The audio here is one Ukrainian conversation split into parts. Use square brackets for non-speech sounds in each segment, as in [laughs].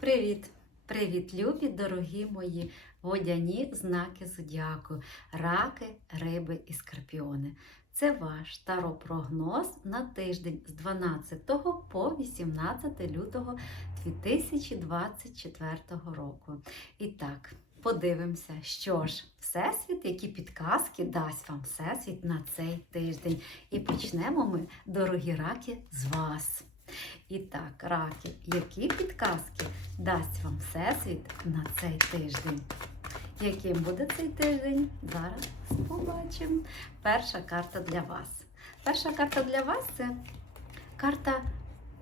Привіт! Привіт, любі, дорогі мої водяні знаки зодіаку, раки, риби і скорпіони. Це ваш таропрогноз на тиждень з 12 по 18 лютого 2024 року. І так, подивимося, що ж Всесвіт, які підказки дасть вам Всесвіт на цей тиждень. І почнемо ми, дорогі раки, з вас. І так, раки, які підказки дасть вам Всесвіт на цей тиждень? Яким буде цей тиждень? Зараз побачимо. Перша карта для вас. Перша карта для вас це карта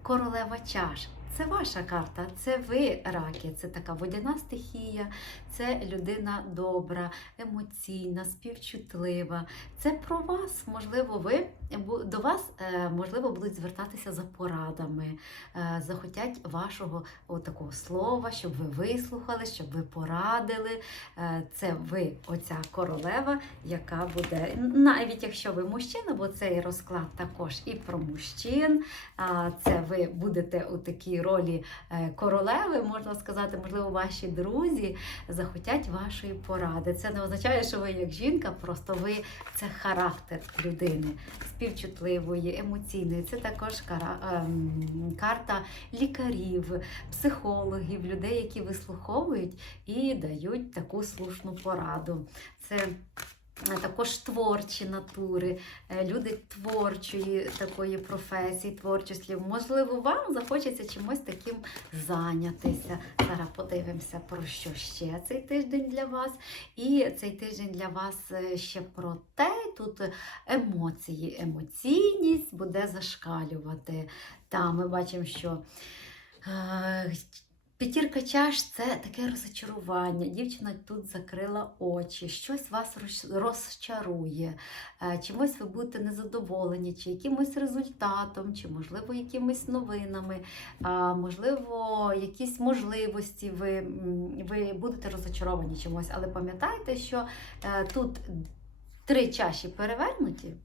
королева чаш. Це ваша карта, це ви, раки, це така водяна стихія, це людина добра, емоційна, співчутлива. Це про вас. Можливо, ви до вас е, можливо будуть звертатися за порадами, е, захотять вашого такого слова, щоб ви вислухали, щоб ви порадили. Е, Це ви, оця королева, яка буде, навіть якщо ви мужчина, бо цей розклад також і про мужчин. Це ви будете у такій ролі королеви, можна сказати, можливо, ваші друзі захотять вашої поради. Це не означає, що ви як жінка, просто ви це характер людини співчутливої, емоційної. Це також кара, ем, карта лікарів, психологів, людей, які вислуховують і дають таку слушну пораду. Це також творчі натури, е, люди творчої такої професії, творчості. Можливо, вам захочеться чимось таким зайнятися. Зараз подивимося, про що ще цей тиждень для вас. І цей тиждень для вас е, ще про те, тут емоції, емоційність буде зашкалювати. Та ми бачимо, що. П'ятірка чаш це таке розчарування. Дівчина тут закрила очі, щось вас розчарує, е, чимось ви будете незадоволені, чи якимось результатом, чи, можливо, якимись новинами, можливо, якісь можливості ви, ви будете розочаровані чимось. Але пам'ятайте, що е, тут три чаші перевернуті,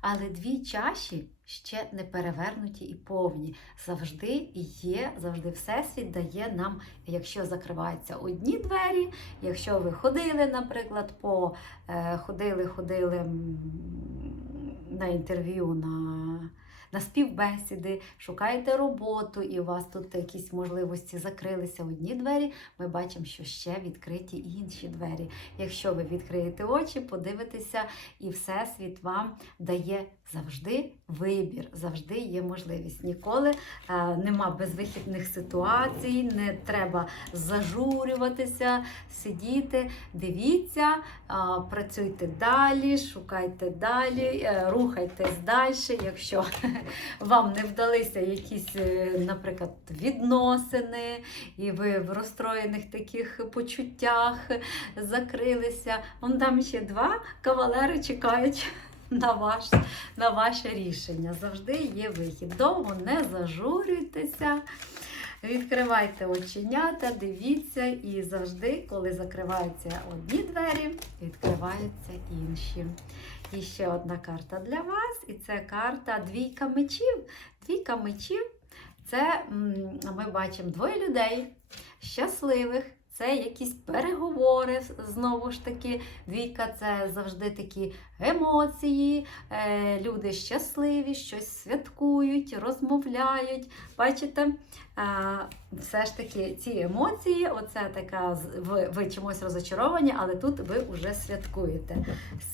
але дві чаші ще не перевернуті і повні. Завжди є, завжди Всесвіт дає нам, якщо закриваються одні двері, якщо ви ходили, наприклад, по е, ходили, ходили на інтерв'ю на на співбесіди, шукаєте роботу, і у вас тут якісь можливості закрилися одні двері, ми бачимо, що ще відкриті інші двері. Якщо ви відкриєте очі, подивитеся, і Всесвіт вам дає завжди вибір, завжди є можливість. Ніколи е, нема безвихідних ситуацій, не треба зажурюватися, сидіти, дивіться, е, працюйте далі, шукайте далі, е, рухайтесь далі. Якщо [laughs] вам не вдалися якісь, е, наприклад, відносини, і ви в розстроєних таких почуттях закрилися. Вон там ще два кавалери чекають. [laughs] На ваш, на ваше рішення. Завжди є вихід. Довго не зажурюйтеся, відкривайте оченята, дивіться, і завжди, коли закриваються одні двері, відкриваються інші. І ще одна карта для вас, і це карта двійка мечів. Двійка мечів це ми бачимо двоє людей щасливих. Це якісь переговори, знову ж таки, двійка це завжди такі емоції, е, люди щасливі, щось святкують, розмовляють. Бачите, все ж таки ці емоції, оце така ви, ви чомусь розочаровані, але тут ви вже святкуєте.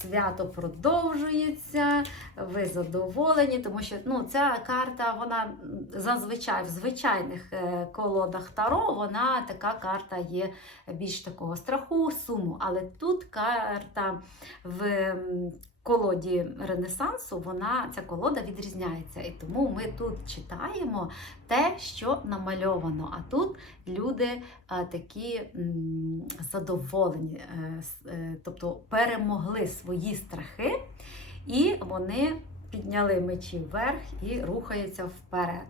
Свято продовжується, ви задоволені, тому що ну, ця карта, вона зазвичай в звичайних е, колодах Таро, вона така карта є більш такого страху, суму. Але тут карта в колоді Ренесансу, вона, ця колода відрізняється. І тому ми тут читаємо те, що намальовано. А тут люди а, такі задоволені, е, е, тобто перемогли свої страхи, і вони підняли мечі вверх і рухаються вперед.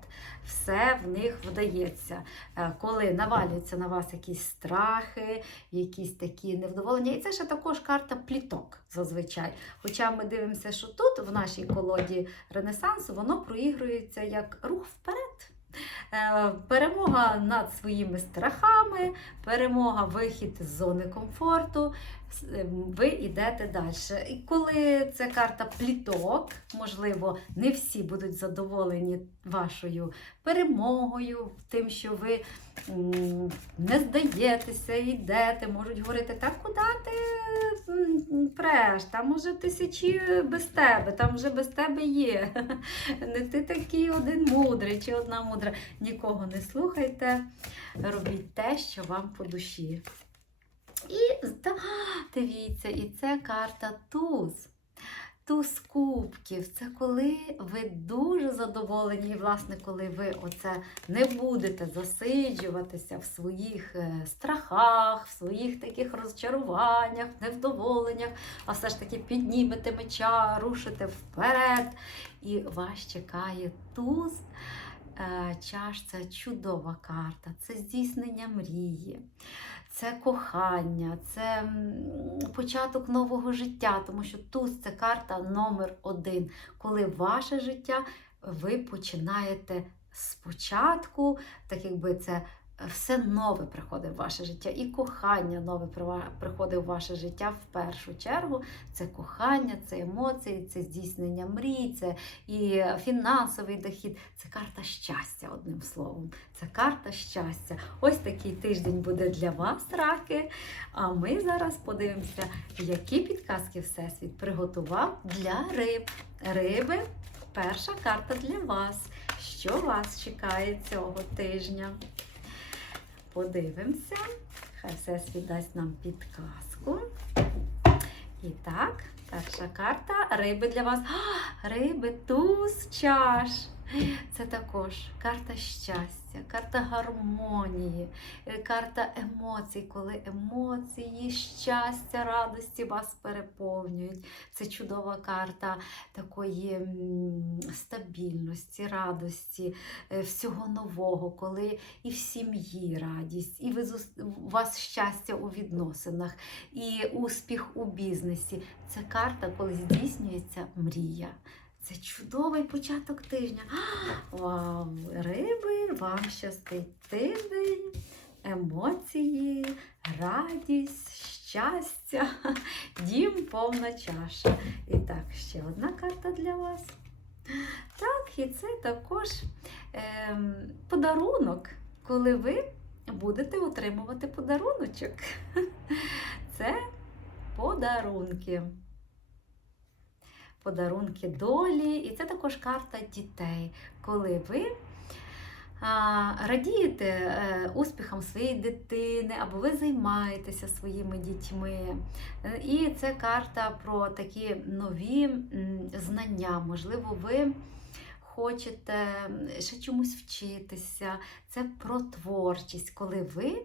Все в них вдається. Е, коли навалюються на вас якісь страхи, якісь такі невдоволення. І це ще також карта пліток зазвичай. Хоча ми дивимося, що тут, в нашій колоді Ренесансу, воно проігрується як рух вперед. Е, Перемога над своїми страхами, перемога, вихід з зони комфорту. Е, Ви йдете далі. І коли це карта пліток, можливо, не всі будуть задоволені вашою перемогою, тим, що ви не здаєтеся, йдете, можуть говорити, та куди ти преш, там уже тисячі без тебе, там вже без тебе є. [laughs] Не ти такий один мудрий чи одна мудра. Нікого не слухайте, робіть те, що вам по душі. І [gasps] дивіться, і це карта туз. Туз кубків. Це коли ви дуже задоволені, і, власне, коли ви оце не будете засиджуватися в своїх е, страхах, в своїх таких розчаруваннях, невдоволеннях, а все ж таки піднімете меча, рушите вперед. І вас чекає туз. Е, Чаш це чудова карта, це здійснення мрії, це кохання, це початок нового життя, тому що тут це карта номер один, коли ваше життя ви починаєте спочатку, так якби це все нове приходить в ваше життя, і кохання нове приходить в ваше життя в першу чергу. Це кохання, це емоції, це здійснення мрій, це і фінансовий дохід. Це карта щастя, одним словом. Це карта щастя. Ось такий тиждень буде для вас, раки. А ми зараз подивимося, які підказки Всесвіт приготував для риб. Риби, перша карта для вас. Що вас чекає цього тижня? Подивимося. Хай Всесвіт дасть нам підказку. І так, перша карта риби для вас. А, риби, туз чаш. Це також карта щастя, карта гармонії, е, карта емоцій, коли емоції, щастя, радості вас переповнюють. Це чудова карта такої стабільності, радості, е, всього нового, коли і в сім'ї радість, і ви у вас щастя у відносинах, і успіх у бізнесі. Це карта, коли здійснюється мрія. Це чудовий початок тижня. Вау! Риби, вам щастить тиждень, емоції, радість, щастя, [laughs] дім повна чаша. І так, ще одна карта для вас. Так, і це також ем, подарунок, коли ви будете отримувати подаруночок. [laughs] Це подарунки подарунки долі. І це також карта дітей, коли ви радієте е, успіхам своєї дитини, або ви займаєтеся своїми дітьми. Е, І це карта про такі нові знання. Можливо, ви. Хочете ще чомусь вчитися, це про творчість, коли ви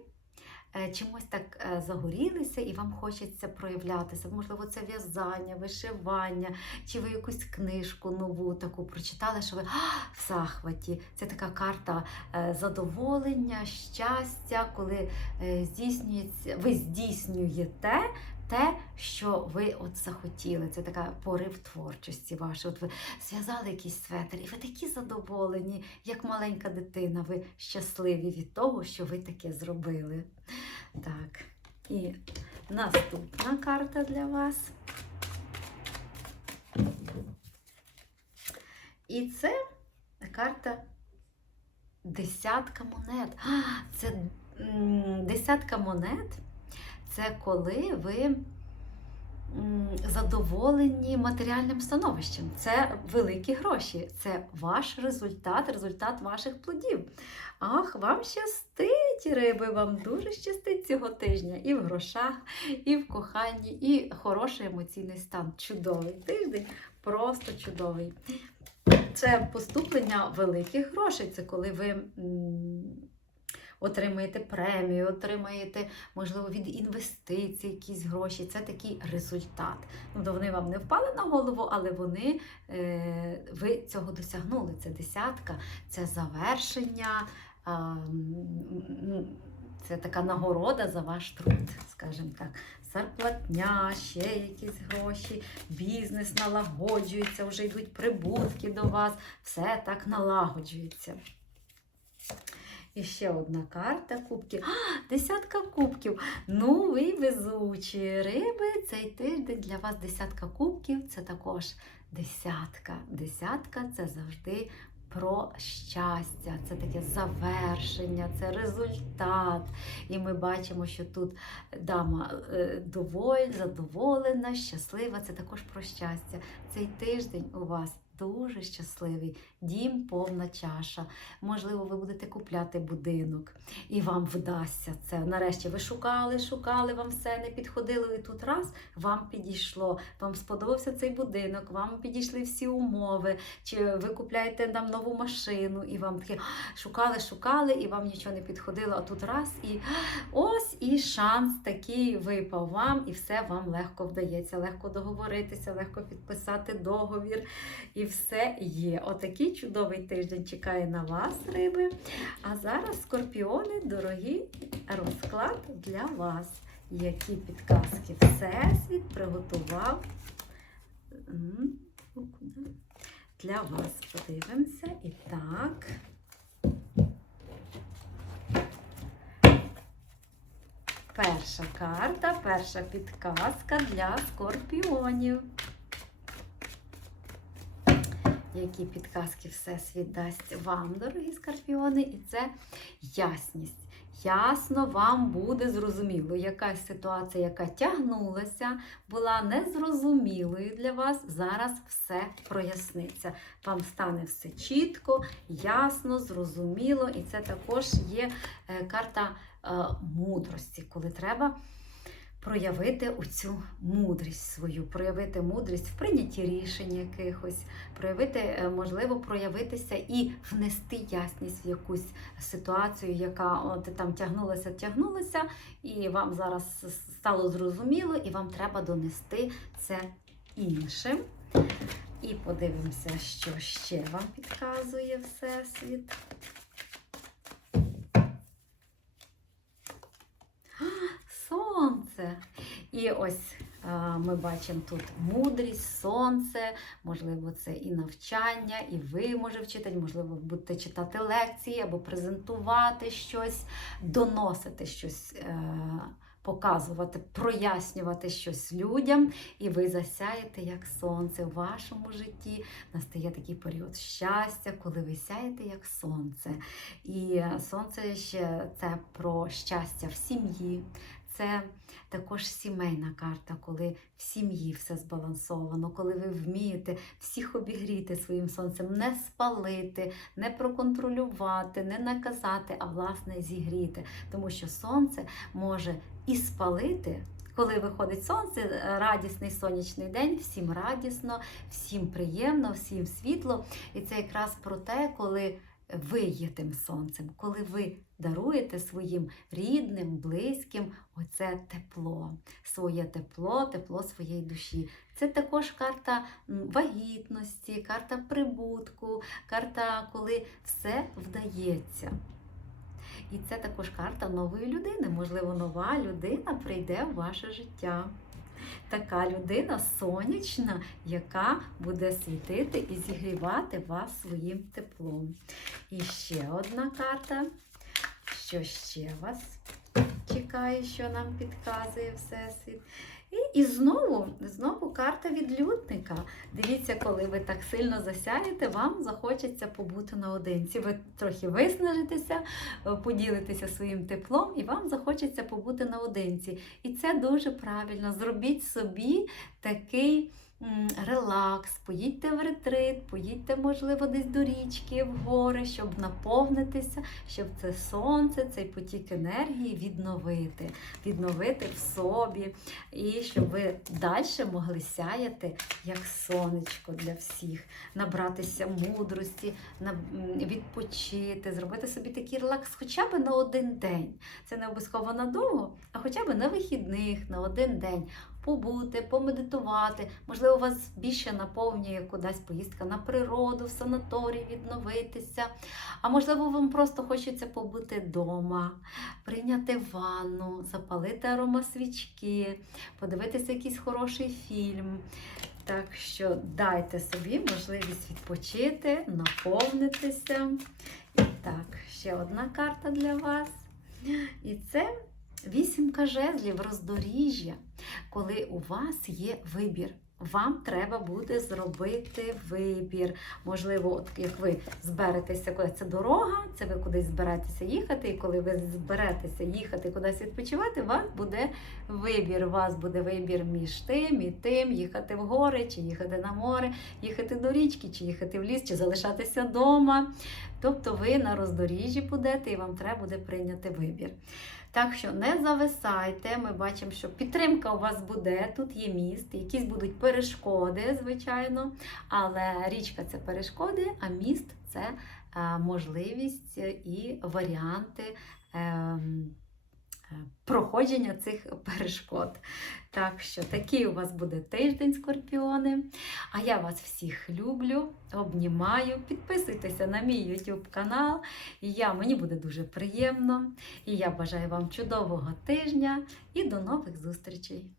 чимось так е, загорілися і вам хочеться проявлятися. Можливо, це в'язання, вишивання, чи ви якусь книжку нову таку прочитали, що ви «А, в захваті. Це така карта е, задоволення, щастя, коли е, здійснюється, ви здійснюєте. Те, що ви от захотіли, це така порив творчості ваша. От ви зв'язали якийсь светр, і ви такі задоволені, як маленька дитина. Ви щасливі від того, що ви таке зробили. Так, і наступна карта для вас. І це карта десятка монет. А, це десятка монет. Це коли ви задоволені матеріальним становищем. Це великі гроші, це ваш результат, результат ваших плодів. Ах, вам щастить, риби, вам дуже щастить цього тижня і в грошах, і в коханні, і хороший емоційний стан. Чудовий тиждень, просто чудовий. Це поступлення великих грошей. Це коли ви отримаєте премію, отримаєте, можливо, від інвестицій якісь гроші. Це такий результат. Тобто вони вам не впали на голову, але вони е, ви цього досягнули. Це десятка, це завершення. Це така нагорода за ваш труд, скажімо так. Зарплатня, ще якісь гроші, бізнес налагоджується, вже йдуть прибутки до вас, все так налагоджується. І ще одна карта кубків. А, десятка кубків. Ну, ви везучі риби. Цей тиждень для вас десятка кубків це також десятка. Десятка це завжди про щастя, це таке завершення, це результат. І ми бачимо, що тут дама е, доволь, задоволена, щаслива. Це також про щастя. Цей тиждень у вас. Дуже щасливий, дім повна чаша. Можливо, ви будете купляти будинок, і вам вдасться це. Нарешті ви шукали, шукали, вам все не підходило, і тут раз вам підійшло. Вам сподобався цей будинок, вам підійшли всі умови. Чи ви купляєте там нову машину, і вам таке [gasps] шукали, шукали, і вам нічого не підходило. А тут раз і [gasps] ось і шанс такий випав вам, і все вам легко вдається. Легко договоритися, легко підписати договір. І все є. Отакий чудовий тиждень чекає на вас, риби. А зараз, скорпіони, дорогі розклад для вас. Які підказки Всесвіт приготував ну, для вас. Подивимося. І так. Перша карта, перша підказка для скорпіонів. Які підказки Всесвіт дасть вам, дорогі скорпіони, і це ясність. Ясно вам буде зрозуміло, якась ситуація, яка тягнулася, була незрозумілою для вас. Зараз все проясниться. Вам стане все чітко, ясно, зрозуміло, і це також є е, карта е, мудрості, коли треба проявити оцю мудрість свою, проявити мудрість в прийнятті рішень якихось, проявити, е, можливо, проявитися і внести ясність в якусь ситуацію, яка от, там тягнулася, тягнулася, і вам зараз стало зрозуміло, і вам треба донести це іншим. І подивимося, що ще вам підказує Всесвіт. Сонце. І ось а, ми бачимо тут мудрість, сонце, можливо, це і навчання, і ви може вчити, можливо, будете читати лекції або презентувати щось, доносити щось. Е Показувати, прояснювати щось людям, і ви засяєте як сонце у вашому житті. Настає такий період щастя, коли ви сяєте як сонце. І сонце ще це про щастя в сім'ї. Це також сімейна карта, коли в сім'ї все збалансовано, коли ви вмієте всіх обігріти своїм сонцем, не спалити, не проконтролювати, не наказати, а власне зігріти. Тому що сонце може і спалити. Коли виходить сонце, радісний сонячний день, всім радісно, всім приємно, всім світло. І це якраз про те, коли ви є тим сонцем, коли ви даруєте своїм рідним, близьким оце тепло, своє тепло, тепло своєї душі. Це також карта вагітності, карта прибутку, карта, коли все вдається. І це також карта нової людини. Можливо, нова людина прийде в ваше життя. Така людина сонячна, яка буде світити і зігрівати вас своїм теплом. І ще одна карта. Що ще вас чекає, що нам підказує Всесвіт? І, знову, знову карта відлюдника. Дивіться, коли ви так сильно засяєте, вам захочеться побути наодинці. Ви трохи виснажитеся, поділитеся своїм теплом, і вам захочеться побути наодинці. І це дуже правильно. Зробіть собі такий. Релакс, поїдьте в ретрит, поїдьте, можливо, десь до річки, в гори, щоб наповнитися, щоб це сонце, цей потік енергії відновити, відновити в собі, і щоб ви далі могли сяяти як сонечко для всіх, набратися мудрості, відпочити, зробити собі такий релакс хоча б на один день. Це не обов'язково надовго, а хоча б на вихідних, на один день побути, помедитувати. Можливо, вас більше наповнює кудись поїздка на природу, в санаторій, відновитися. А можливо, вам просто хочеться побути вдома, прийняти ванну, запалити аромасвічки, подивитися якийсь хороший фільм. Так що дайте собі можливість відпочити, наповнитися. І Так, ще одна карта для вас. І це вісімка жезлів роздоріжжя, коли у вас є вибір. Вам треба буде зробити вибір. Можливо, от як ви зберетеся, коли це дорога, це ви кудись зберетеся їхати, і коли ви зберетеся їхати кудись відпочивати, у вас буде вибір. У вас буде вибір між тим і тим, їхати в гори, чи їхати на море, їхати до річки, чи їхати в ліс, чи залишатися вдома. Тобто ви на роздоріжжі будете і вам треба буде прийняти вибір. Так що не зависайте, ми бачимо, що підтримка у вас буде, тут є міст, якісь будуть перешкоди, звичайно, але річка це перешкоди, а міст це е, можливість і варіанти. Проходження цих [laughs] перешкод. Так що такий у вас буде тиждень, скорпіони. А я вас всіх люблю, обнімаю. Підписуйтеся на мій YouTube канал. Я, мені буде дуже приємно. І я бажаю вам чудового тижня і до нових зустрічей!